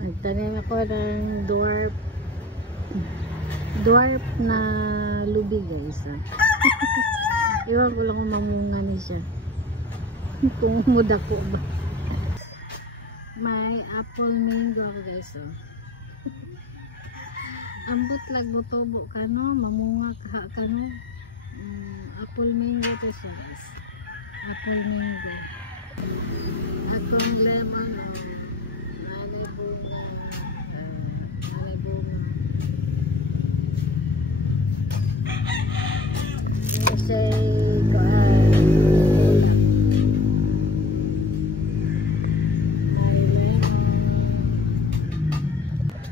Nagtanim ako ng dwarf na lubi, guys. Iwan ko lang kung mamunga ni siya. Kung muda ko ba. May apple mango, guys. Ambot lag botobo ka, no? Mamunga ka, no? Apple mango to siya, guys. Apple mango. Akong lemon, anay bunga.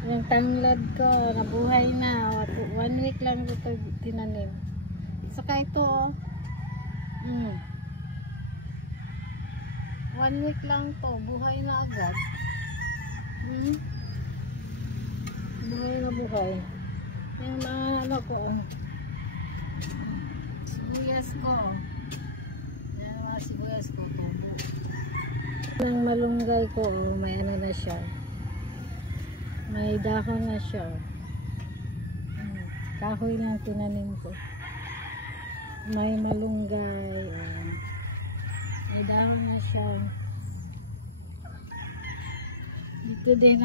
Yung tanglad ko nabuhay na. 1 week lang ito tinanim. Saka ito, oh. 1 week lang to, buhay na agad. Buhay na buhay. Yung mga ano ko, sibuyas ko. Yan mga sibuyas ko. Ang malunggay ko, may ano na siya. May dahon na siya. Kahoy lang tinanim ko. May malunggay. May dahon na siya. Ito din